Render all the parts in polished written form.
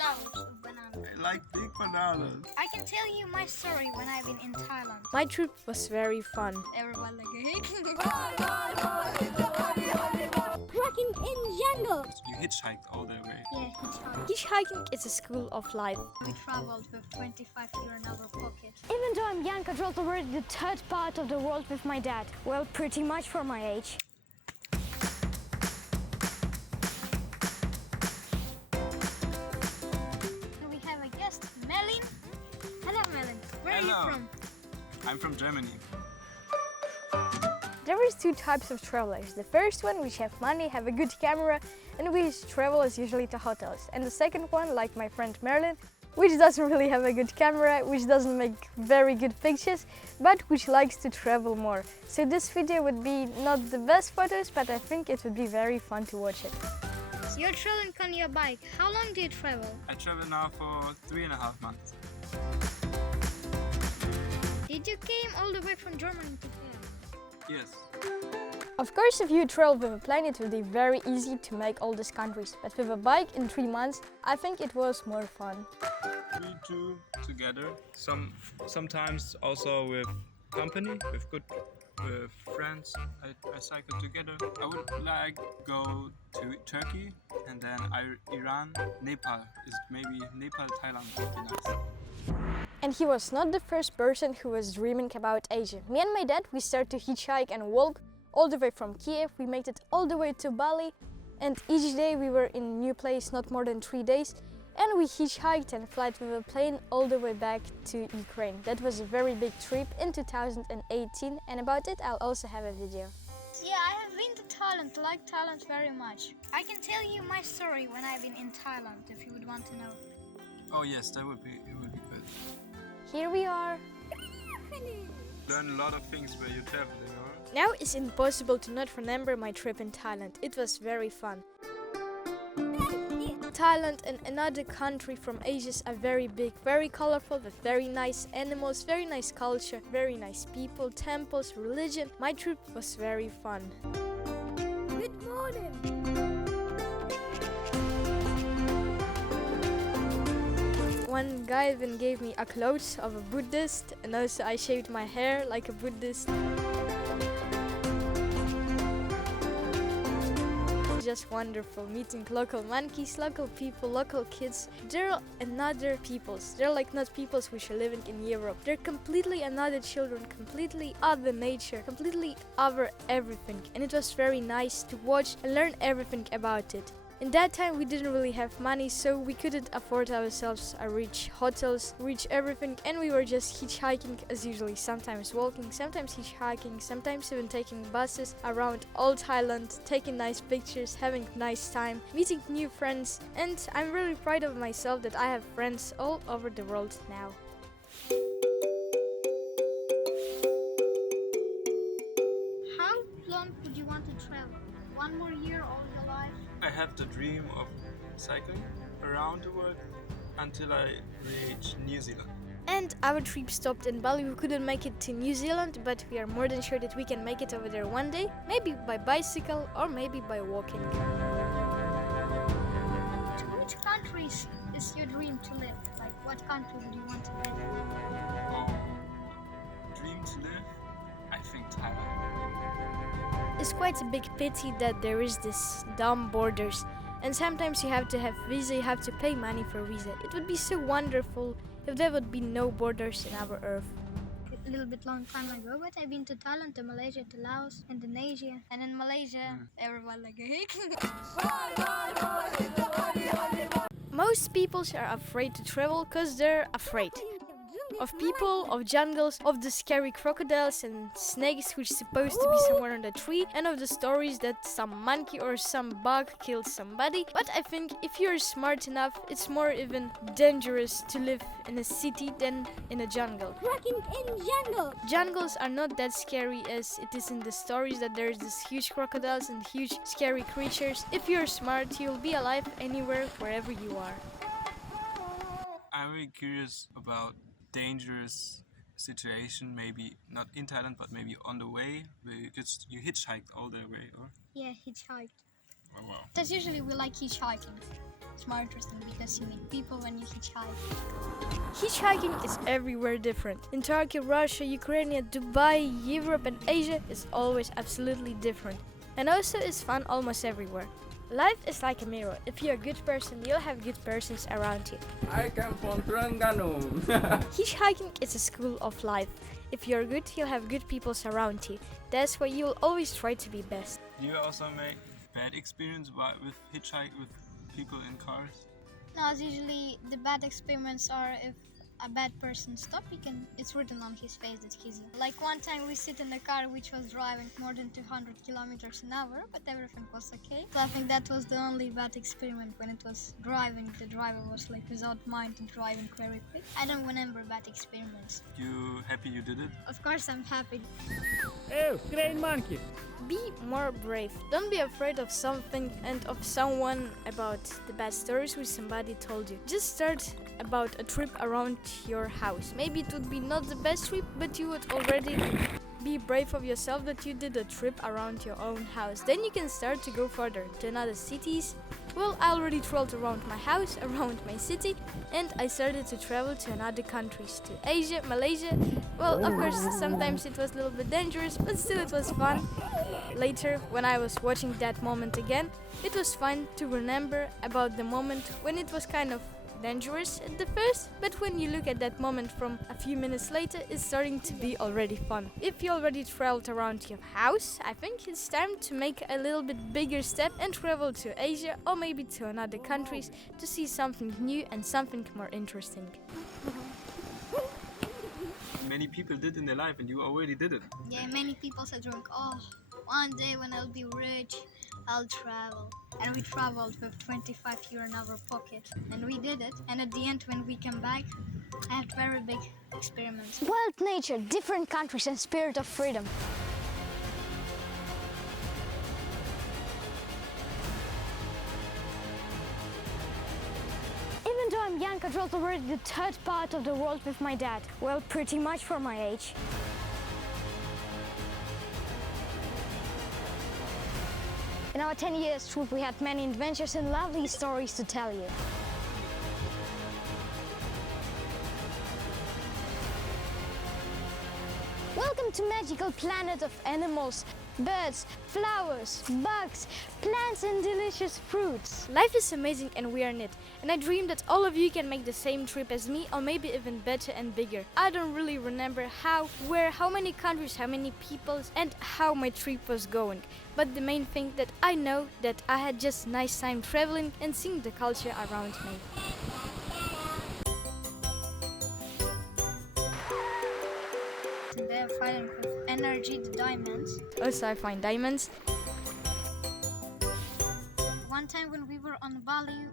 loads of bananas. I like big bananas. I can tell you my story when I've been in Thailand. My trip was very fun. Everyone like a hick. Trekking in jungle. You hitchhiked all the way. Yeah, hitchhike. Hitchhiking is a school of life. We traveled with 25 euro in our pocket. Even though I'm young, I traveled already the third part of the world with my dad. Well, pretty much for my age. We have a guest, Merlin. Hello, Merlin. Where are Hello. you from? I'm from Germany. There is two types of travelers. The first one, which have money, have a good camera, and which travel is usually to hotels. And the second one, like my friend Merlin, which doesn't really have a good camera, which doesn't make very good pictures, but which likes to travel more. So this video would be not the best photos, but I think it would be very fun to watch it. So you're traveling on your bike. How long do you travel? I travel now for 3.5 months. Did you came all the way from Germany to here? Yes. Of course, if you travel with a plane, it would be very easy to make all these countries. But with a bike in 3 months, I think it was more fun. We do together. Sometimes also with company, with friends. I cycle together. I would like go to Turkey and then Iran, Nepal. Nepal, Thailand would be nice. And he was not the first person who was dreaming about Asia. Me and my dad, we started to hitchhike and walk all the way from Kiev. We made it all the way to Bali, and each day we were in a new place, not more than 3 days. And we hitchhiked and flight with a plane all the way back to Ukraine. That was a very big trip in 2018, and about it I'll also have a video. Yeah, I have been to Thailand. I like Thailand very much. I can tell you my story when I've been in Thailand, if you would want to know. Oh yes, it would be good. Here we are. Learn a lot of things where you travel, you know? Now it's impossible to not remember my trip in Thailand. It was very fun. Thailand and another country from Asia are very big, very colorful, with very nice animals, very nice culture, very nice people, temples, religion. My trip was very fun. Good morning. One guy even gave me a clothes of a Buddhist, and also I shaved my hair like a Buddhist. Just wonderful, meeting local monkeys, local people, local kids. They're another peoples. They're like not peoples which are living in Europe. They're completely another children, completely other nature, completely other everything. And it was very nice to watch and learn everything about it. In that time we didn't really have money, so we couldn't afford ourselves a rich hotels, rich everything, and we were just hitchhiking as usually, sometimes walking, sometimes hitchhiking, sometimes even taking buses around all Thailand, taking nice pictures, having nice time, meeting new friends, and I'm really proud of myself that I have friends all over the world now. How long would you want to travel? 1 more year all your life? I have the dream of cycling around the world until I reach New Zealand. And our trip stopped in Bali. We couldn't make it to New Zealand, but we are more than sure that we can make it over there one day, maybe by bicycle or maybe by walking. To which countries is your dream to live? Like, what country would you want to live in? Dream to live? I think Thailand. It's quite a big pity that there is this dumb borders, and sometimes you have to have visa, you have to pay money for visa. It would be so wonderful if there would be no borders in our earth. A little bit long time ago, but I've been to Thailand, to Malaysia, to Laos, Indonesia, and in Malaysia, everyone like a hick. Most people are afraid to travel because they're afraid of people, of jungles, of the scary crocodiles and snakes which supposed to be somewhere on the tree, and of the stories that some monkey or some bug killed somebody. But I think if you're smart enough, it's more even dangerous to live in a city than in a jungle. Trekking in jungle. Jungles are not that scary as it is in the stories that there's this huge crocodiles and huge scary creatures. If you're smart, you'll be alive anywhere, wherever you are. I'm really curious about dangerous situation, maybe not in Thailand, but maybe on the way, because you hitchhiked all the way, or? Yeah, hitchhiked. Oh, wow. That's usually we like hitchhiking. It's more interesting because you meet people when you hitchhike. Hitchhiking is everywhere different. In Turkey, Russia, Ukraine, Dubai, Europe and Asia is always absolutely different. And also it's fun almost everywhere. Life is like a mirror. If you're a good person, you'll have good persons around you. I come from Terengganu. Hitchhiking is a school of life. If you're good, you'll have good people around you. That's why you'll always try to be best. Do you also make bad experience with hitchhike with people in cars? No, usually the bad experiments are if a bad person stops, it's written on his face that he's like one time we sit in a car which was driving more than 200 kilometers an hour, but everything was okay. So I think that was the only bad experiment when it was driving. The driver was like without mind and driving very quick. I don't remember bad experiments. You happy you did it? Of course I'm happy. Oh, green monkey. Be more brave. Don't be afraid of something and of someone about the bad stories which somebody told you. Just start about a trip around your house. Maybe it would be not the best trip, but you would already be brave of yourself that you did a trip around your own house. Then you can start to go further to another cities. Well, I already traveled around my house, around my city, and I started to travel to another countries, to Asia, Malaysia. Well, of course, sometimes it was a little bit dangerous, but still it was fun. Later, when I was watching that moment again, it was fun to remember about the moment when it was kind of dangerous at the first, but when you look at that moment from a few minutes later, it's starting to be already fun. If you already traveled around your house, I think it's time to make a little bit bigger step and travel to Asia or maybe to another countries to see something new and something more interesting. Many people did in their life and you already did it. Yeah, many people said, oh, one day when I'll be rich, I'll travel. And we traveled with 25 euro in our pocket. And we did it. And at the end, when we came back, I had very big experiments. Wild nature, different countries and spirit of freedom. Even though I'm young, I traveled already the third part of the world with my dad. Well, pretty much for my age. In our 10 years trip, we had many adventures and lovely stories to tell you. Welcome to magical planet of animals, birds, flowers, bugs, plants and delicious fruits. Life is amazing and we are in it. And I dream that all of you can make the same trip as me or maybe even better and bigger. I don't really remember how, where, how many countries, how many peoples and how my trip was going. But the main thing that I know that I had just nice time traveling and seeing the culture around me. And they are fighting with energy, the diamonds. Also I find diamonds. One time when we were on Bali,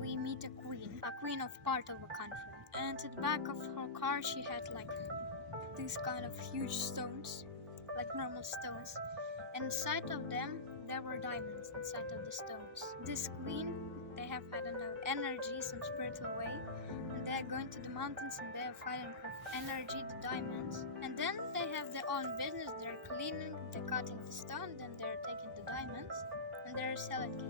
we meet a queen of part of a country. And at the back of her car, she had like these kind of huge stones, like normal stones. And inside of them, there were diamonds inside of the stones. This queen, they have, I don't know, energy, some spiritual way. And they're going to the mountains and they're fighting with energy, the diamonds. And then they have their own business. They're cleaning, they're cutting the stone, then they're taking the diamonds and they're selling it.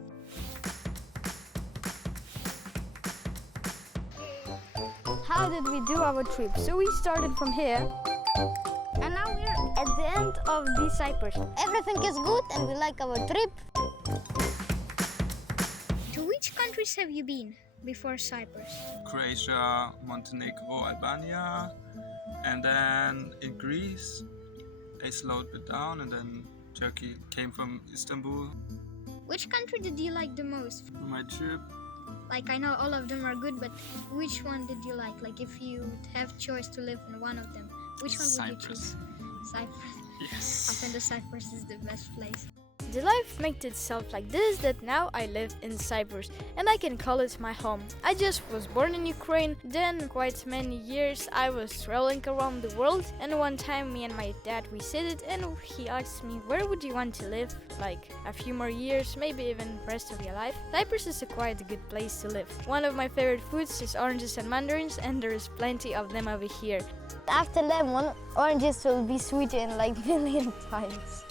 How did we do our trip? So we started from here. And now we're at the end of the Cyprus. Everything is good and we like our trip. To which countries have you been before Cyprus? Croatia, Montenegro, Albania, and then in Greece I slowed it down, and then Turkey came from Istanbul. Which country did you like the most? For my trip, Like, I know all of them are good, but which one did you like? Like, if you would have choice to live in one of them, which one would you choose? Cyprus. yes. I think the Cyprus is the best place. The life made itself like this that now I live in Cyprus and I can call it my home. I just was born in Ukraine, then quite many years I was traveling around the world, and one time me and my dad we sat and he asked me, where would you want to live? Like a few more years, maybe even rest of your life? Cyprus is a quite good place to live. One of my favorite foods is oranges and mandarins, and there is plenty of them over here. After lemon, oranges will be sweetened like million times.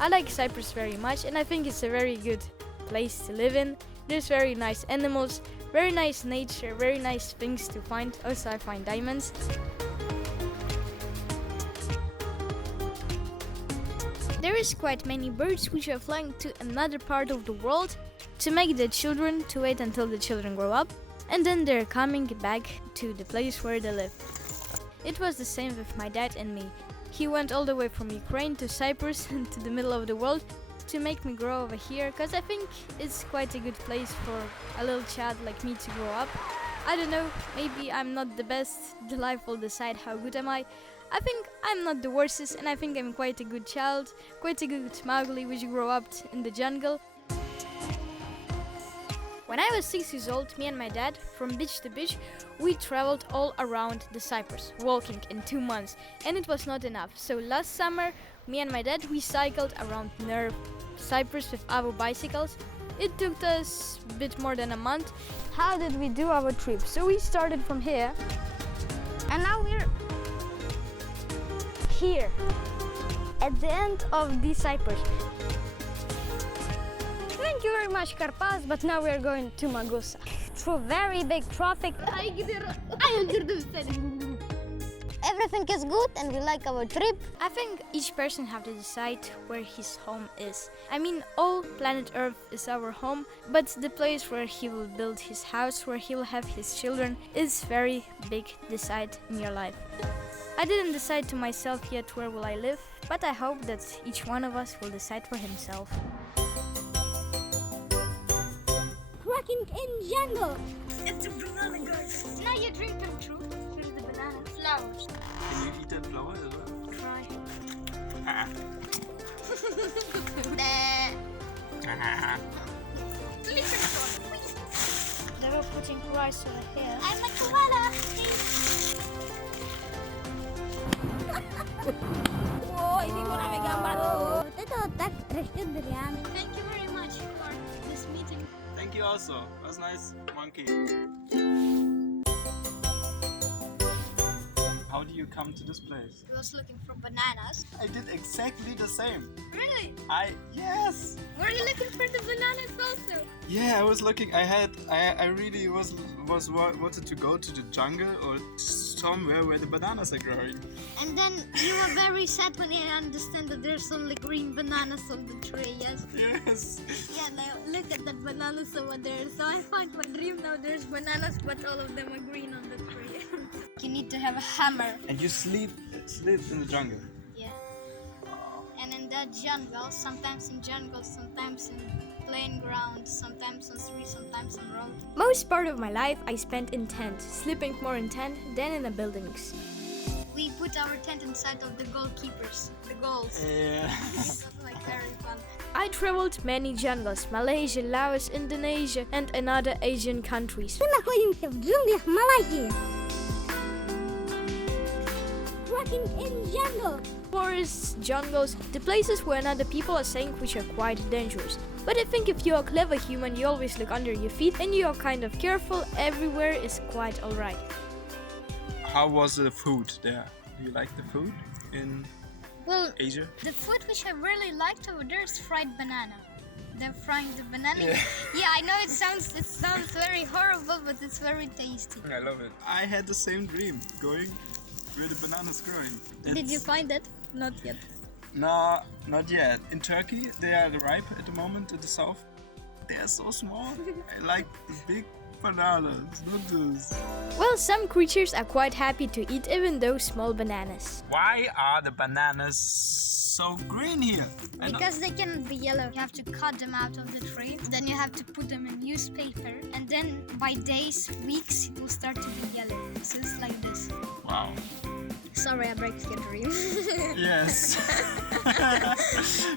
I like Cyprus very much and I think it's a very good place to live in. There's very nice animals, very nice nature, very nice things to find. Also, I find diamonds. There is quite many birds which are flying to another part of the world to make the children to wait until the children grow up, and then they're coming back to the place where they live. It was the same with my dad and me. He went all the way from Ukraine to Cyprus and to the middle of the world to make me grow over here, because I think it's quite a good place for a little child like me to grow up. I don't know, maybe I'm not the best, the life will decide how good am I. I think I'm not the worstest, and I think I'm quite a good child, quite a good Mowgli which grew up in the jungle. When I was 6 years old, me and my dad, from beach to beach, we traveled all around the Cyprus, walking in 2 months, and it was not enough. So last summer, me and my dad, we cycled around near Cyprus with our bicycles. It took us a bit more than a month. How did we do our trip? So we started from here, and now we're here, at the end of the Cyprus. Thank you very much, Karpas, but now we are going to Magusa. Through very big traffic. Everything is good and we like our trip. I think each person have to decide where his home is. I mean, all planet Earth is our home, but the place where he will build his house, where he will have his children, is very big decide in your life. I didn't decide to myself yet where will I live, but I hope that each one of us will decide for himself. Walking in jungle. It's a banana, guys. Now your dream come true. Here's the banana flowers. Can you eat that flower as well? Try. They were putting rice on the hair. I'm a koala. Oh, ini mau rame gambar. Itu tak rescue Durian. Thank you very much for this meeting. Thank you also. That was nice, monkey. How do you come to this place? I was looking for bananas. I did exactly the same. Really? Yes. Were you looking for the bananas also? Yeah, I was looking. I really wanted to go to the jungle or somewhere where the bananas are growing. And then you were very sad when you understand that there's only green bananas on the tree, yes? Yes. Yeah, now look at that bananas over there. So I found my dream now. There's bananas, but all of them are green on the tree. You need to have a hammer. And you sleep in the jungle. Yeah. And in that jungle, sometimes in jungle, sometimes in plain ground, sometimes on street, sometimes on road. Most part of my life I spent in tent, sleeping more in tent than in the buildings. We put our tent inside of the goalkeepers, the goals. Yeah. That's like very fun. I traveled many jungles, Malaysia, Laos, Indonesia and another Asian countries. Мы находимся в джунглях Малайзии. Walking in jungle. Forests, jungles, the places where other people are saying which are quite dangerous. But I think if you're a clever human, you always look under your feet and you're kind of careful, everywhere is quite alright. How was the food there? Do you like the food in Asia? The food which I really liked over there is fried banana. They're frying the banana. Yeah, I know it sounds very horrible, but it's very tasty. I love it. I had the same dream, going where the bananas growing. Did you find it? Not yet. No, not yet. In Turkey, they are ripe at the moment in the south. They are so small. I like the big bananas, not this. Well, some creatures are quite happy to eat even those small bananas. Why are the bananas so green here? Because they cannot be yellow. You have to cut them out of the tree. Then you have to put them in newspaper. And then by days, weeks, it will start to be yellow. So it's like this. Wow. Sorry, I break your dream. Yes.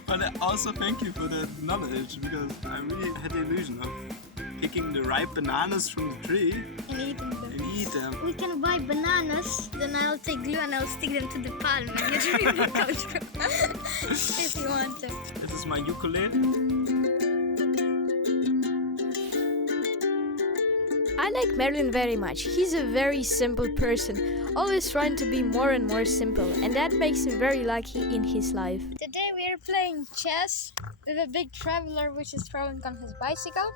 But also thank you for that knowledge, because I really had the illusion of picking the ripe bananas from the tree And eating them. and eat them. We can buy bananas, then I'll take glue and I'll stick them to the palm and your dream will come true. If you want to. This is my ukulele. I like Merlin very much. He's a very simple person, always trying to be more and more simple, and that makes him very lucky in his life. Today we are playing chess with a big traveler which is traveling on his bicycle.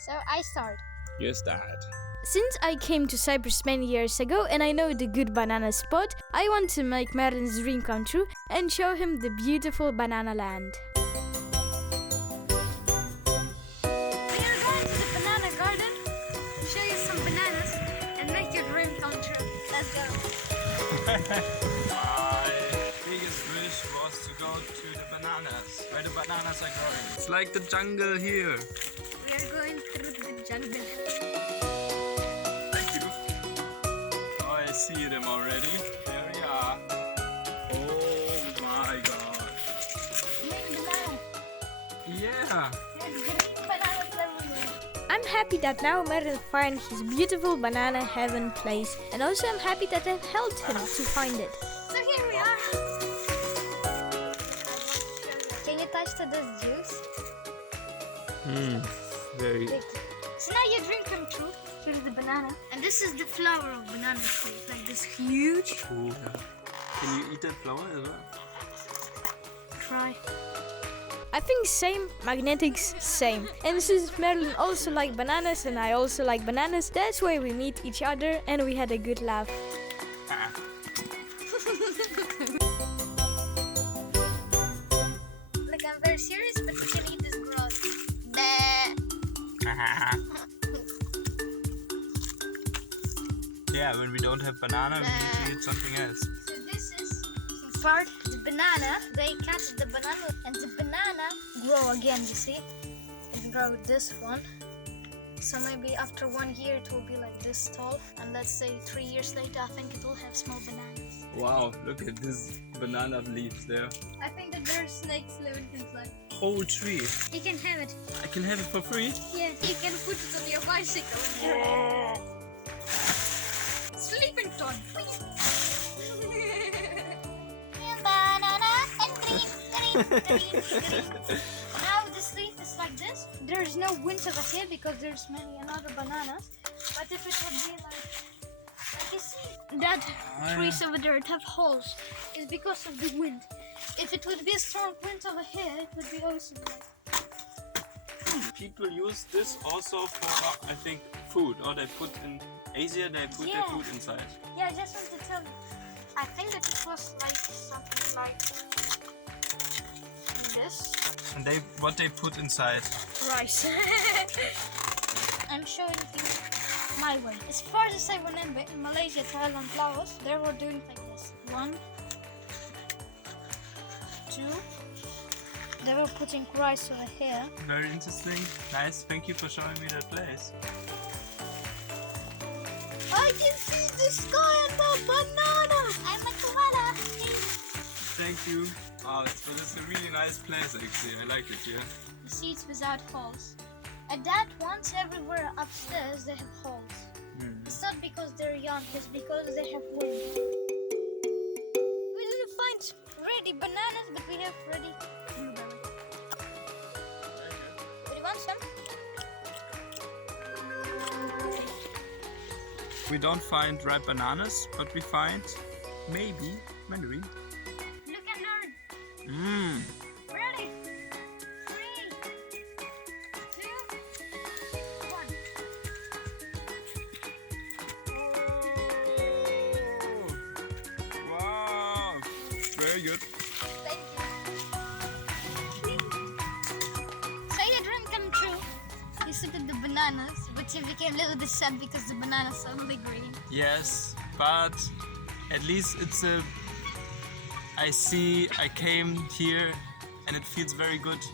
So I start. You start. Since I came to Cyprus many years ago and I know the good banana spot, I want to make Merlin's dream come true and show him the beautiful banana land. We are going to the banana garden, show you some bananas, and make your dream come true. Let's go. My biggest wish was to go to the bananas, where the bananas are growing. It's like the jungle here. We are going through the jungle. Thank you. Oh, I see them already. There we are. Oh my god. Yeah. There's green bananas everywhere. I'm happy that now Merlin found his beautiful banana heaven place, and also I'm happy that I've helped him to find it. So here we are. Can you touch to this juice? Very. So now your dream come true. Here's the banana. And this is the flower of banana tree. Like this huge. Cool. Can you eat that flower as well? Try. I think same, magnetics same. And since Merlin also like bananas and I also like bananas, that's why we meet each other and we had a good laugh. Like I'm very serious, but you can eat this grass. Yeah, when we don't have banana, we need to eat something else. So this is part the banana. They cut the banana and the banana grow again, you see? It grow this one. So maybe after 1 year it will be like this tall. And let's say 3 years later, I think it will have small bananas. Wow, look at this banana leaves there. I think that there are snakes living inside. Whole tree. You can have it. I can have it for free? Yeah, you can put it on your bicycle. Sleeping Todd. Banana and green. Now this leaf is like this. There's no wind over here because there's many another bananas. But if it would be like you see that trees over there that have holes, is because of the wind. If it would be a strong wind over here, it would be also like. People use this also for, I think, food. Or they put in Asia, they put their food inside. Yeah, I just want to tell you. I think that it was like something like this. And what they put inside? Rice. I'm showing you my way. As far as I remember, in Malaysia, Thailand, Laos, they were doing like this. 1, 2. They were putting rice over here. Very interesting. Nice. Thank you for showing me that place. I can see the sky and the banana. I'm a koala. Thank you. Wow, it's a really nice place actually. I like it here. The seats without holes. And that ones everywhere upstairs they have holes. It's not because they're young, it's because they have wind. We didn't find ready bananas, but we have ready blueberry. Do you want some? We don't find ripe bananas, but we find maybe mandarin. Look and learn. Ready? 3, 2, 1. Wow, very good. Thank you. So your dream come true. You sipped the bananas, but you became a little bit sad because the bananas are only green. Yes, but at least it's a. I came here and it feels very good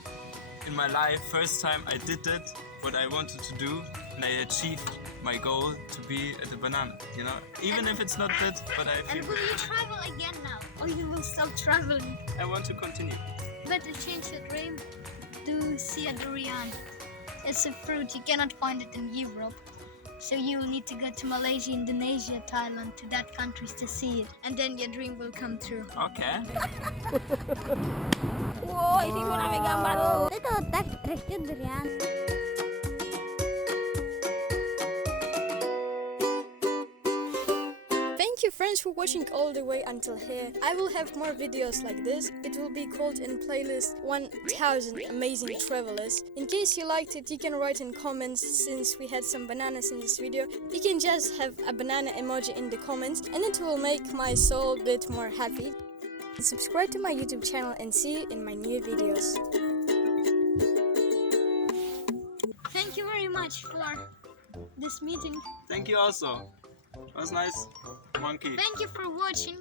in my life. First time I did it, what I wanted to do, and I achieved my goal to be at the banana, you know? Even if it's not good, but I feel And will you travel again now? Or you will stop traveling? I want to continue. Better change your dream to see a durian. It's a fruit, you cannot find it in Europe. So you will need to go to Malaysia, Indonesia, Thailand, to that countries to see it. And then your dream will come true. Okay. Wow, ini mau namanya gambar tuh. Itu trik durian. Thank you friends for watching all the way until here. I will have more videos like this. It will be called in playlist 1000 Amazing Travelers. In case you liked it, you can write in comments. Since we had some bananas in this video, you can just have a banana emoji in the comments and it will make my soul a bit more happy. Subscribe to my YouTube channel and see you in my new videos. Thank you very much for this meeting. Thank you also. It was nice, monkey. Thank you for watching.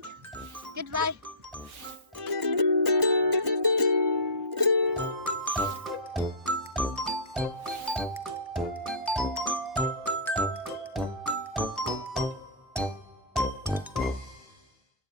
Goodbye.